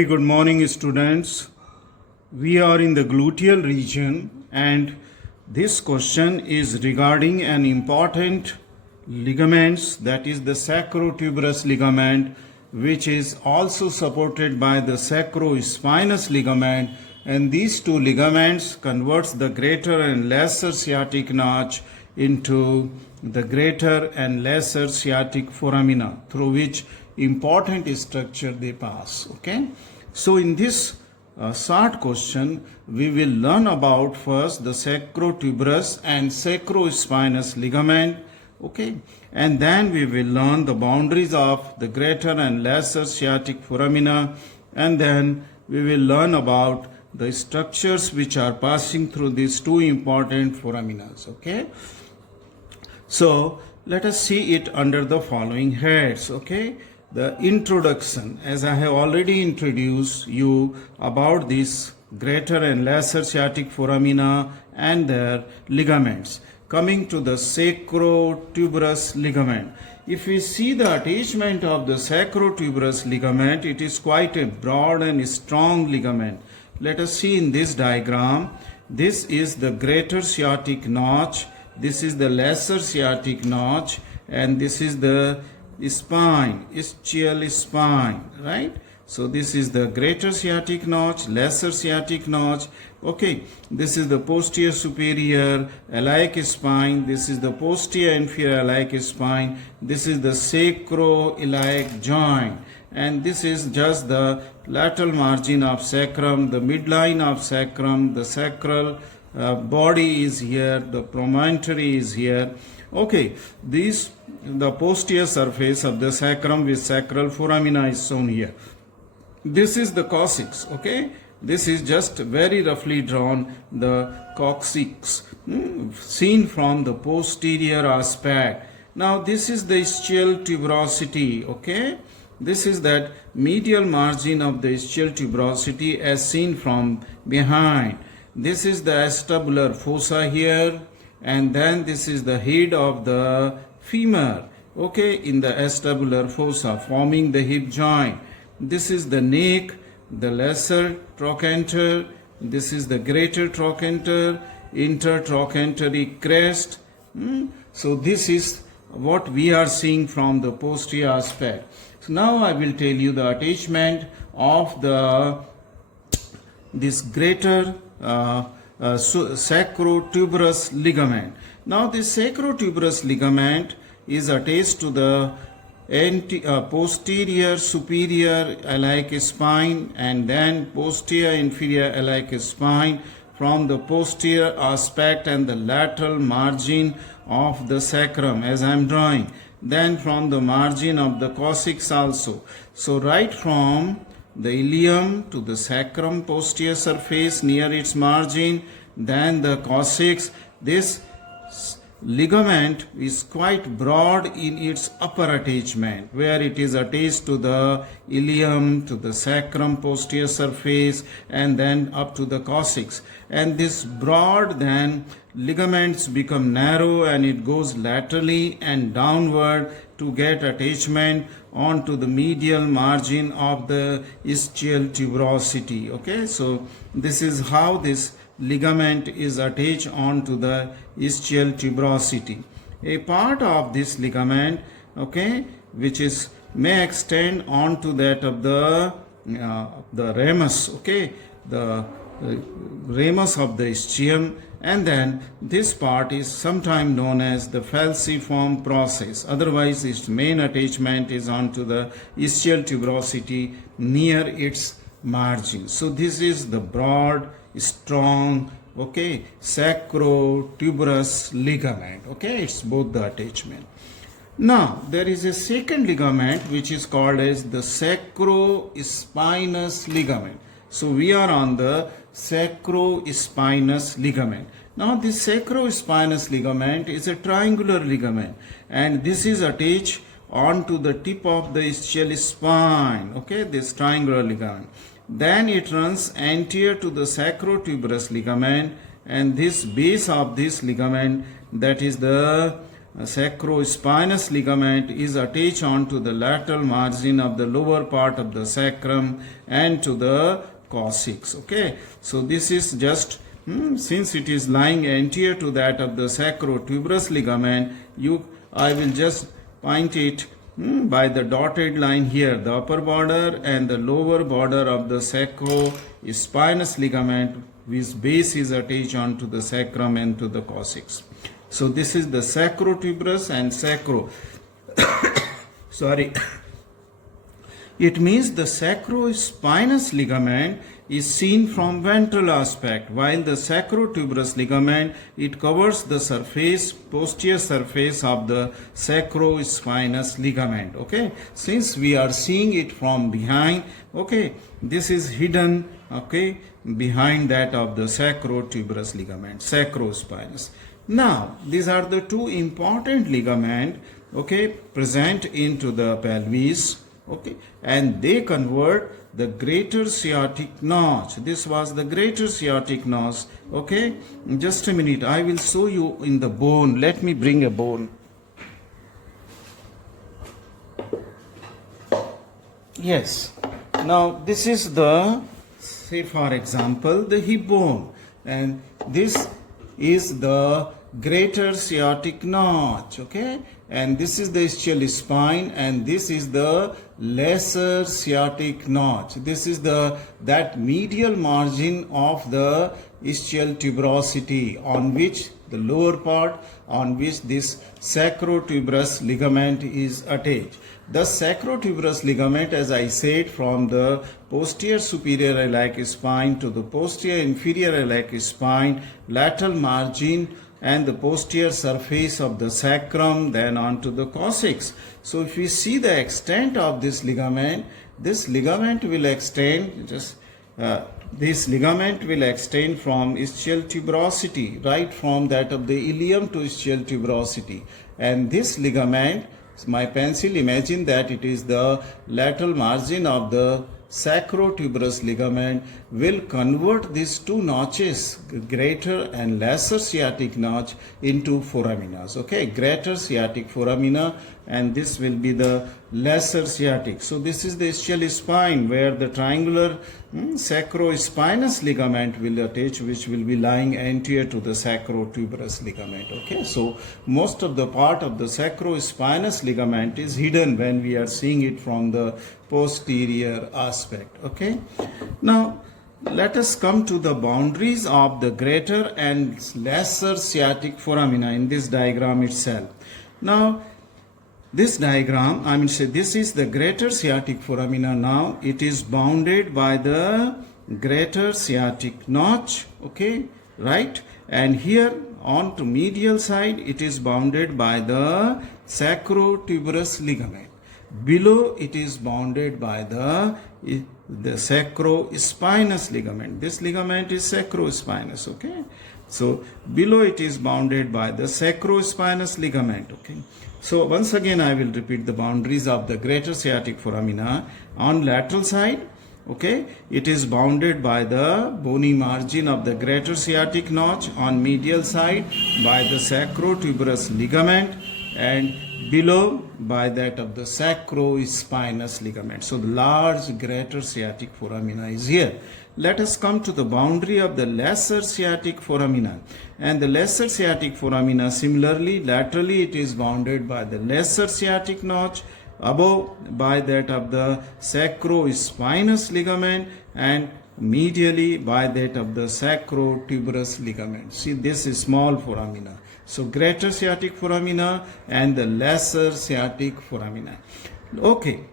Very good morning, students. We are in the gluteal region, and this question is regarding an important ligaments, that is the sacrotuberous ligament, which is also supported by the sacrospinous ligament, and these two ligaments converts the greater and lesser sciatic notch into the greater and lesser sciatic foramina, through which important structure they pass. Okay, so in this short question we will learn about first the sacrotuberous and sacrospinous ligament. Okay, and then we will learn the boundaries of the greater and lesser sciatic foramina, and then we will learn about the structures which are passing through these two important foraminas. Okay, so let us see it under the following heads. Okay, the introduction, as I have already introduced you about this greater and lesser sciatic foramina and their ligaments. Coming to the sacrotuberous ligament, if we see the attachment of the sacrotuberous ligament, it is quite a broad and strong ligament. Let us see in this diagram. This is the greater sciatic notch, this is the lesser sciatic notch, and this is the spine, ischial spine, right? So this is the greater sciatic notch, lesser sciatic notch. Okay, this is the posterior superior iliac spine, this is the posterior inferior iliac spine, this is the sacroiliac joint, and this is just the lateral margin of sacrum, the midline of sacrum, the sacral body is here, the promontory is here. Okay, the posterior surface of the sacrum with sacral foramina is shown here. This is the coccyx. Okay, this is just very roughly drawn, the coccyx seen from the posterior aspect. Now this is the ischial tuberosity. Okay, this is that medial margin of the ischial tuberosity as seen from behind. This is the acetabular fossa here, and then this is the head of the femur, okay, in the acetabular fossa forming the hip joint. This is the neck, the lesser trochanter, this is the greater trochanter, intertrochantary crest. So this is what we are seeing from the posterior aspect. So now I will tell you the attachment of this greater sacrotuberous ligament. Now this sacrotuberous ligament is attached to the posterior superior iliac spine and then posterior inferior iliac spine from the posterior aspect and the lateral margin of the sacrum as I am drawing, then from the margin of the coccyx also. So right from the ilium to the sacrum posterior surface near its margin, then the coccyx, this ligament is quite broad in its upper attachment, where it is attached to the ilium, to the sacrum posterior surface, and then up to the coccyx. And this broad then ligaments become narrow and it goes laterally and downward to get attachment onto the medial margin of the ischial tuberosity. Okay, so this is how this ligament is attached onto the ischial tuberosity. A part of this ligament, okay, which is may extend onto that of the ramus, okay, the ramus of the ischium, and then this part is sometimes known as the falciform process. Otherwise its main attachment is onto the ischial tuberosity near its margin. So this is the broad, strong, okay, sacrotuberous ligament. Okay, it's both the attachment. Now there is a second ligament which is called as the sacrospinous ligament. So we are on the sacrospinous ligament. Now this sacrospinous ligament is a triangular ligament, and this is attached onto the tip of the ischial spine. Okay, this triangular ligament. Then it runs anterior to the sacrotuberous ligament, and this base of this ligament, that is the sacrospinous ligament is attached onto the lateral margin of the lower part of the sacrum and to the coccyx. Okay, so this is just since it is lying anterior to that of the sacrotuberous ligament, I will just point it by the dotted line here, the upper border and the lower border of the sacrospinous ligament, whose base is attached onto the sacrum and to the coccyx. So this is the sacrotuberous and sorry. It means the sacrospinous ligament is seen from ventral aspect, while the sacrotuberous ligament, it covers the surface, posterior surface of the sacrospinous ligament. Okay, since we are seeing it from behind, okay, this is hidden, okay, behind that of the sacrotuberous ligament, sacrospinous. Now, these are the two important ligaments, okay, present into the pelvis, okay, and they convert the greater sciatic notch. This was the greater sciatic notch. Okay, just a minute, I will show you in the bone. Let me bring a bone. Yes, now this is the, say for example, the hip bone, and this is the greater sciatic notch. Okay, and this is the ischial spine, and this is the lesser sciatic notch. This is that medial margin of the ischial tuberosity, on which the lower part, on which this sacrotuberous ligament is attached. The sacrotuberous ligament, as I said, from the posterior superior iliac spine to the posterior inferior iliac spine, lateral margin and the posterior surface of the sacrum, then onto the coccyx. So if we see the extent of this ligament will extend, this ligament will extend from ischial tuberosity, right from that of the ilium to ischial tuberosity. And this ligament, my pencil, imagine that it is the lateral margin of the sacrotuberous ligament, will convert these two notches, greater and lesser sciatic notch, into foraminas. Okay, greater sciatic foramina, and this will be the lesser sciatic. So this is the ischial spine, where the triangular sacrospinous ligament will attach, which will be lying anterior to the sacrotuberous ligament. Okay, so most of the part of the sacrospinous ligament is hidden when we are seeing it from the posterior aspect. Okay, now let us come to the boundaries of the greater and lesser sciatic foramina in this diagram itself. Now this diagram, I mean, say this is the greater sciatic foramina. Now it is bounded by the greater sciatic notch. Okay, right, and here on to medial side it is bounded by the sacrotuberous ligament. Below it is bounded by the sacrospinous ligament. This ligament is sacrospinous. Okay, so below it is bounded by the sacrospinous ligament. Okay, so once again I will repeat the boundaries of the greater sciatic foramina. On lateral side, okay, it is bounded by the bony margin of the greater sciatic notch. On medial side by the sacrotuberous ligament, and below by that of the sacrospinous ligament. So the large greater sciatic foramina is here. Let us come to the boundary of the lesser sciatic foramina. And the lesser sciatic foramina, similarly, laterally it is bounded by the lesser sciatic notch, above by that of the sacrospinous ligament, and medially by that of the sacrotuberous ligament. See, this is small foramina. So greater sciatic foramina and the lesser sciatic foramina. Okay,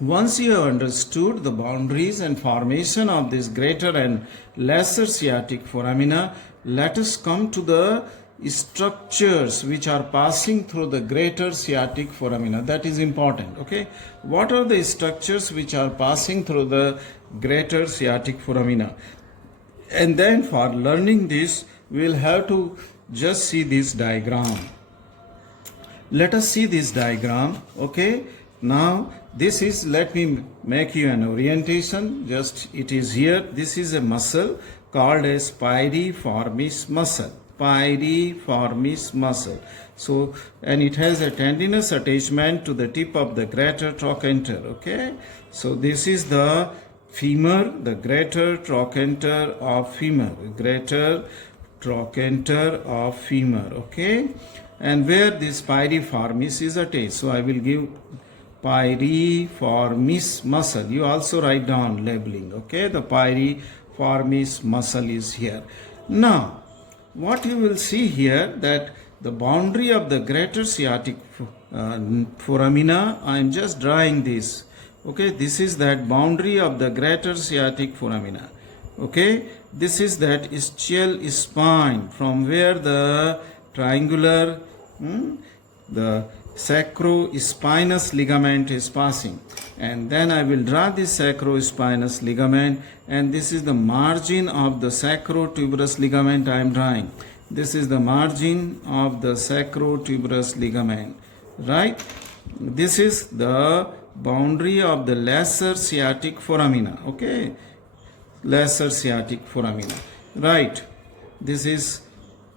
once you have understood the boundaries and formation of this greater and lesser sciatic foramina, let us come to the structures which are passing through the greater sciatic foramina. That is important. Okay, what are the structures which are passing through the greater sciatic foramina? And then for learning this, we will have to just see this diagram. Let us see this diagram. Okay, now this is, let me make you an orientation. Just it is here. This is a muscle called as piriformis muscle. piriformis muscle. So, and it has a tendinous attachment to the tip of the greater trochanter. Okay, so this is the femur, the greater trochanter of femur, greater trochanter of femur. Okay, and where this piriformis is attached. So I will give piriformis muscle. You also write down labeling. Okay, the piriformis muscle is here. Now, what you will see here, that the boundary of the greater sciatic foramina, I am just drawing this. Okay, this is that boundary of the greater sciatic foramina. Okay, this is that ischial spine from where the triangular, the sacro-spinous ligament is passing, and then I will draw this sacro-spinous ligament, and this is the margin of the sacro-tuberous ligament I am drawing. This is the margin of the sacro-tuberous ligament, right? This is the boundary of the lesser sciatic foramina. Okay, lesser sciatic foramina, right? This is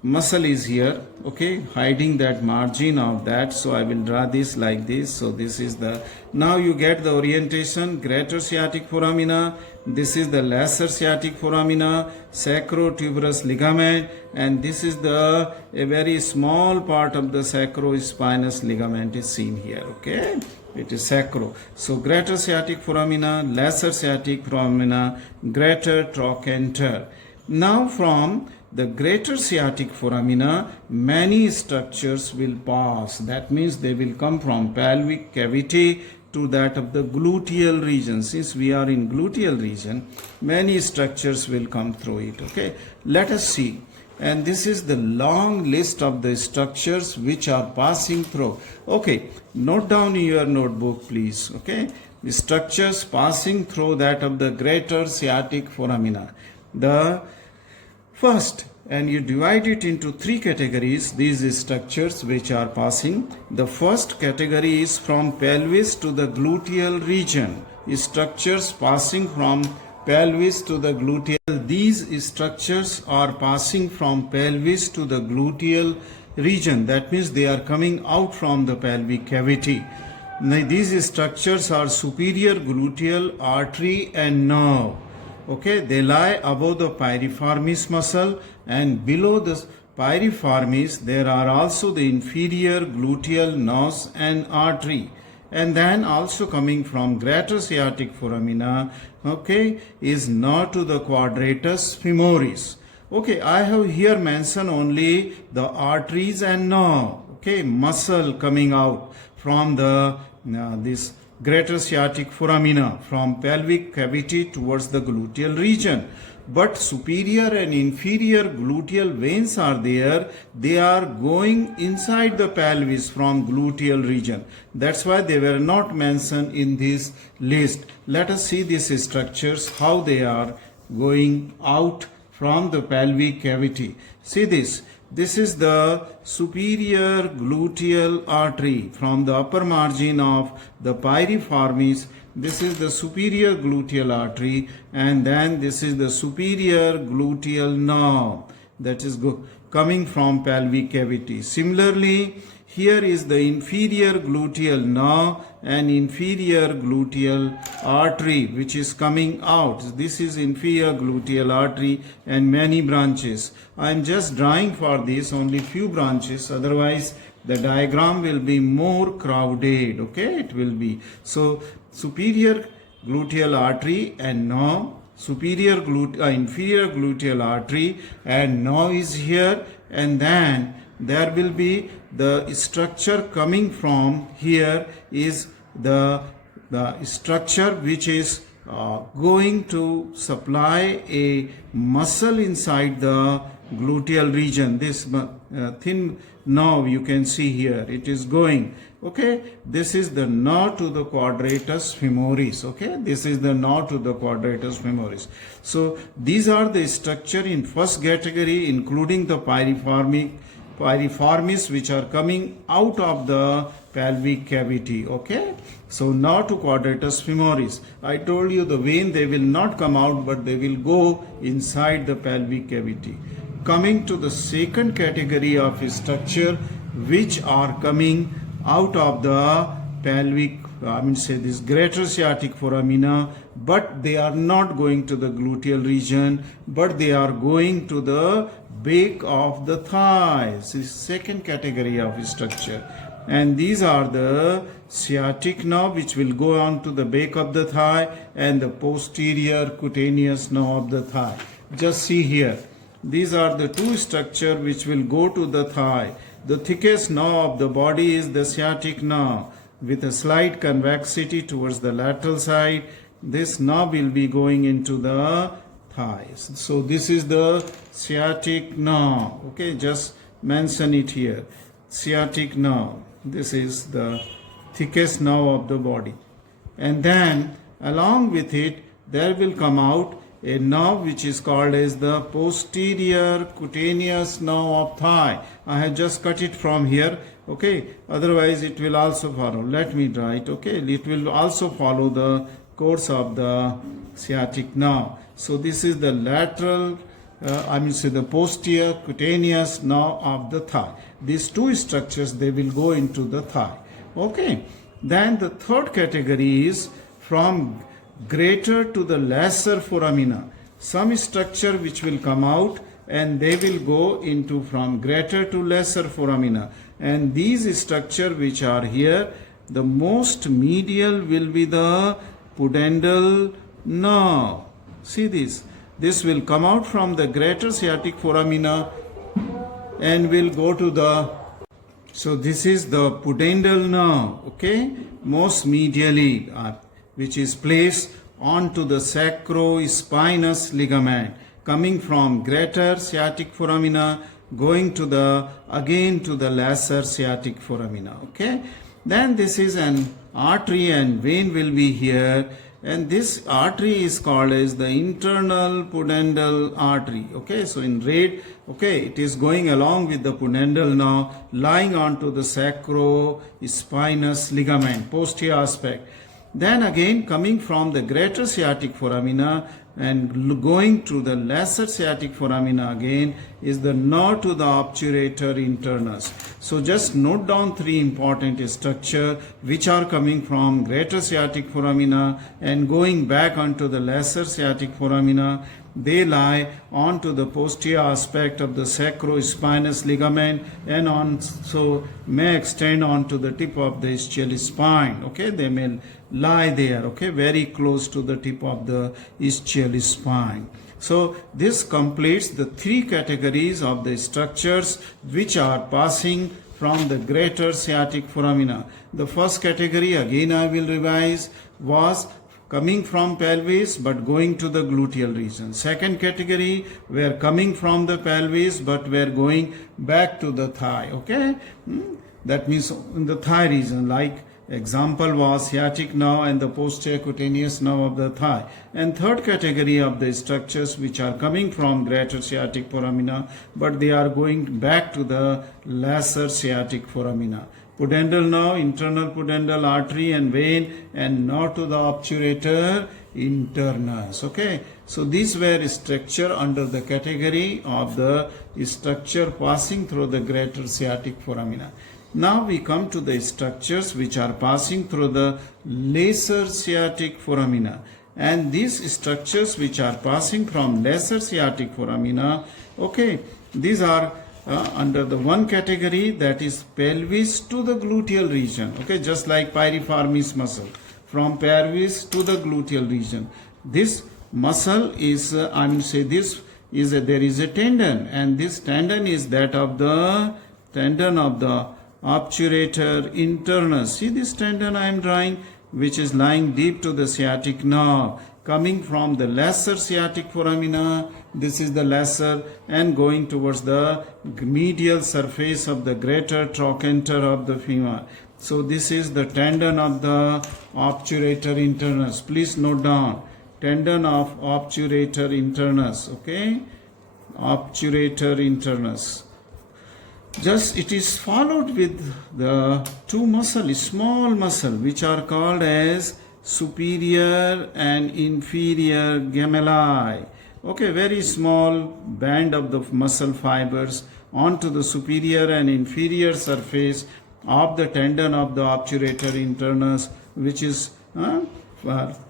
muscle is here, okay, hiding that margin of that. So I will draw this like this. So this is the, now you get the orientation, greater sciatic foramina, this is the lesser sciatic foramina, sacrotuberous ligament, and this is the a very small part of the sacrospinous ligament is seen here. Okay, it is sacro. So greater sciatic foramina, lesser sciatic foramina, greater trochanter. Now from the greater sciatic foramina, many structures will pass. That means they will come from pelvic cavity to that of the gluteal region. Since we are in gluteal region, many structures will come through it. Okay, let us see. And this is the long list of the structures which are passing through. Okay, note down in your notebook, please. Okay, the structures passing through that of the greater sciatic foramina. The first, and you divide it into three categories, these structures which are passing. The first category is from pelvis to the gluteal region. Structures passing from pelvis to the gluteal. These structures are passing from pelvis to the gluteal region. That means they are coming out from the pelvic cavity. Now, these structures are superior gluteal artery and nerve. Okay, they lie above the piriformis muscle, and below the piriformis there are also the inferior gluteal nerves and artery. And then also coming from greater sciatic foramina, okay, is nerve to the quadratus femoris. Okay, I have here mentioned only the arteries and nerve. Okay, muscle coming out from the this greater sciatic foramina, from pelvic cavity towards the gluteal region. But superior and inferior gluteal veins are there. They are going inside the pelvis from gluteal region. That's why they were not mentioned in this list. Let us see these structures, how they are going out from the pelvic cavity. See this. This is the superior gluteal artery from the upper margin of the piriformis. This is the superior gluteal artery, and then this is the superior gluteal nerve that is coming from pelvic cavity. Similarly, here is the inferior gluteal nerve and inferior gluteal artery which is coming out. This is inferior gluteal artery and many branches. I am just drawing for this only few branches, otherwise the diagram will be more crowded. Okay, it will be. So superior gluteal artery and nerve, inferior gluteal artery and nerve is here, and then there will be the structure coming from here is the structure which is going to supply a muscle inside the gluteal region. This thin nerve you can see here, it is going. Okay, this is the nerve to the quadratus femoris. Okay, this is the nerve to the quadratus femoris. So these are the structure in first category, including the piriformis which are coming out of the pelvic cavity. Okay, so now to quadratus femoris. I told you the vein, they will not come out, but they will go inside the pelvic cavity. coming to the second category of structure which are coming out of the pelvic, this greater sciatic foramina, but they are not going to the gluteal region, but they are going to the back of the thighs. This is second category of structure. And these are the sciatic nerve which will go on to the back of the thigh and the posterior cutaneous nerve of the thigh. Just see here. These are the two structures which will go to the thigh. The thickest nerve of the body is the sciatic nerve with a slight convexity towards the lateral side. This nerve will be going into the thighs. So this is the sciatic nerve. Okay, just mention it here. Sciatic nerve. This is the thickest nerve of the body. And then along with it there will come out a nerve which is called as the posterior cutaneous nerve of thigh. I have just cut it from here. Okay, otherwise it will also follow. Let me draw it. Okay, it will also follow the course of the sciatic nerve. So this is the lateral, the posterior cutaneous nerve of the thigh. These two structures, they will go into the thigh. Okay, then the third category is from greater to the lesser foramina. Some structure which will come out and they will go into from greater to lesser foramina. And these structure which are here, the most medial will be the pudendal nerve. See this. This will come out from the greater sciatic foramina and will go to the, so this is the pudendal nerve, okay, most medially, which is placed onto the sacro-spinous ligament, coming from greater sciatic foramina, going to the, again to the lesser sciatic foramina, okay. Then this is an artery and vein will be here, and this artery is called as the internal pudendal artery, okay. So in red, okay, it is going along with the pudendal nerve, lying onto the sacro-spinous ligament, posterior aspect. Then again coming from the greater sciatic foramina and going to the lesser sciatic foramina again is the nerve to the obturator internus. So just note down three important structure which are coming from greater sciatic foramina and going back onto the lesser sciatic foramina. They lie onto the posterior aspect of the sacrospinous ligament and also may extend onto the tip of the ischial spine. Okay, they may lie there, okay, very close to the tip of the ischial spine. So this completes the three categories of the structures which are passing from the greater sciatic foramina. The first category, again I will revise, was coming from pelvis but going to the gluteal region. Second category were coming from the pelvis but were going back to the thigh. Okay, that means in the thigh region, like example was sciatic nerve and the posterior cutaneous nerve of the thigh. And third category of the structures which are coming from greater sciatic foramina but they are going back to the lesser sciatic foramina. Pudendal nerve, internal pudendal artery and vein, and nerve to the obturator internus. Okay, so these were structure under the category of the structure passing through the greater sciatic foramina. Now we come to the structures which are passing through the lesser sciatic foramina. And these structures which are passing from lesser sciatic foramina, okay, these are under the one category, that is pelvis to the gluteal region. Okay, just like piriformis muscle, from pelvis to the gluteal region. This muscle is, this is there is a tendon, and this tendon is that of the tendon of the obturator internus. See this tendon I am drawing, which is lying deep to the sciatic nerve, coming from the lesser sciatic foramina. This is the lesser, and going towards the medial surface of the greater trochanter of the femur. So this is the tendon of the obturator internus. Please note down, tendon of obturator internus. Okay, obturator internus. Just it is followed with the two muscle, small muscle, which are called as superior and inferior gemelli. okay, very small band of the muscle fibers onto the superior and inferior surface of the tendon of the obturator internus, which is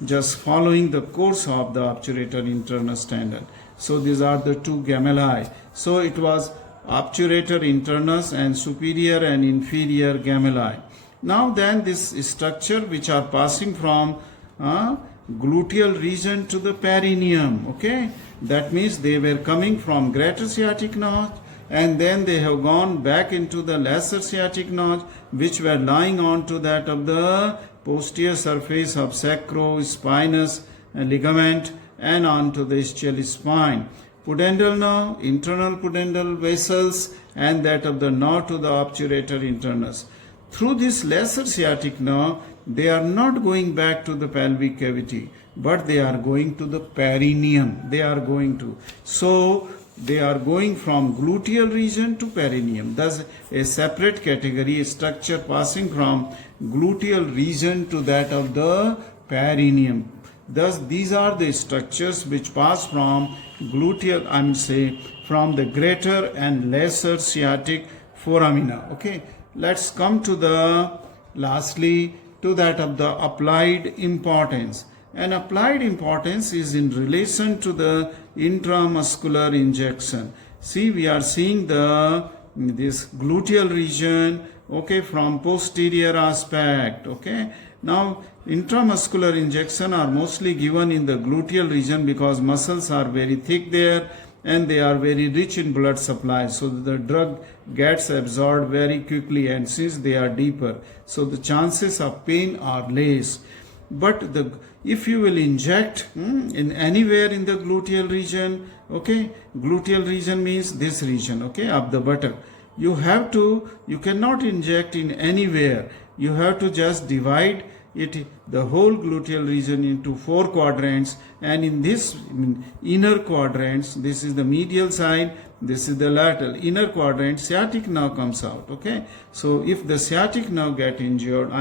just following the course of the obturator internus tendon. So these are the two gemelli. So it was obturator internus and superior and inferior gemelli. Now then, this structure which are passing from gluteal region to the perineum, okay, that means they were coming from greater sciatic notch, and then they have gone back into the lesser sciatic notch, which were lying on to that of the posterior surface of sacro-spinous ligament and onto the ischial spine. Pudendal nerve, internal pudendal vessels, and that of the nerve to the obturator internus. Through this lesser sciatic nerve, they are not going back to the pelvic cavity, but they are going to the perineum. They are going to. So, they are going from gluteal region to perineum. Thus, a separate category, a structure passing from gluteal region to that of the perineum. Thus, these are the structures which pass from gluteal, from the greater and lesser sciatic foramina. Okay, let's come to the lastly to that of the applied importance. And applied importance is in relation to the intramuscular injection. See, we are seeing this gluteal region, okay, from posterior aspect, okay. Now, intramuscular injection are mostly given in the gluteal region because muscles are very thick there and they are very rich in blood supply, so the drug gets absorbed very quickly, and since they are deeper, so the chances of pain are less. But if you will inject in anywhere in the gluteal region, okay, gluteal region means this region, okay, of the buttock, you cannot inject in anywhere. You have to just divide the whole gluteal region into 4 quadrants, and in this inner quadrants, this is the medial side, this is the lateral. Inner quadrant, sciatic nerve comes out, okay. So if the sciatic nerve get injured,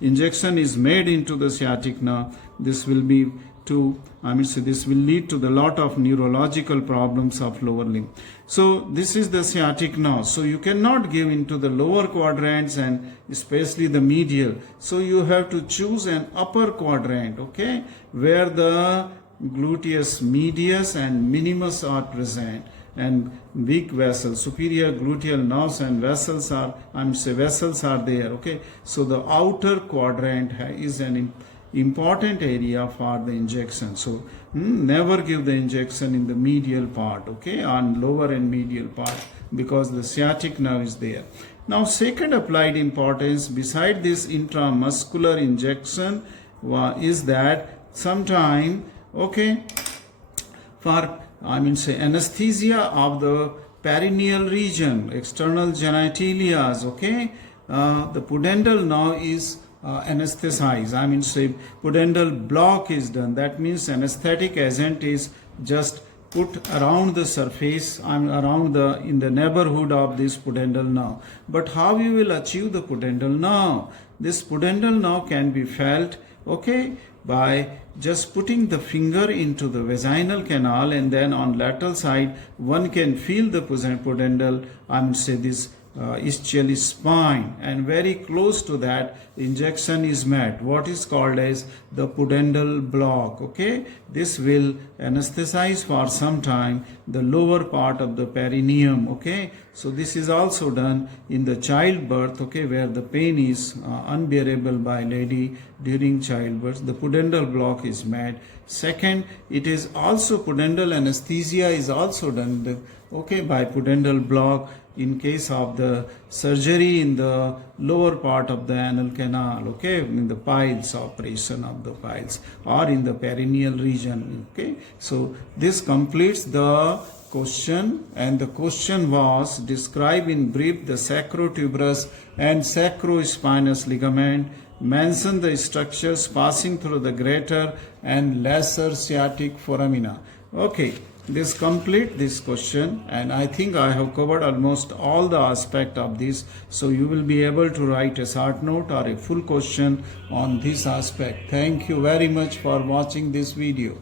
injection is made into the sciatic nerve, this will be this will lead to the lot of neurological problems of lower limb. So this is the sciatic nerve. So you cannot give into the lower quadrants and especially the medial. So you have to choose an upper quadrant, okay, where the gluteus medius and minimus are present, and weak vessels, superior gluteal nerves and vessels are there, okay. So the outer quadrant is an important area for the injection. So never give the injection in the medial part, okay, on lower and medial part, because the sciatic nerve is there. Now, second applied importance beside this intramuscular injection is that sometime, okay, for anesthesia of the perineal region, external genitalia, okay, the pudendal nerve is anesthetized. Pudendal block is done. That means anesthetic agent is just put around the surface, in the neighborhood of this pudendal nerve. But how you will achieve the pudendal nerve? This pudendal nerve can be felt, okay, by just putting the finger into the vaginal canal, and then on lateral side one can feel the pudendal, this ischial spine, and very close to that injection is made, what is called as the pudendal block, okay. This will anesthetize for some time the lower part of the perineum, okay. So this is also done in the childbirth, okay, where the pain is unbearable by lady during childbirth. The pudendal block is made. Second, it is also pudendal anesthesia is also done, okay, by pudendal block in case of the surgery in the lower part of the anal canal, okay, in the piles, operation of the piles, or in the perineal region, okay. So this completes the question, and the question was describe in brief the sacrotuberous and sacrospinous ligament, mention the structures passing through the greater and lesser sciatic foramina. Okay, this complete this question, and I think I have covered almost all the aspect of this, so you will be able to write a short note or a full question on this aspect. Thank you very much for watching this video.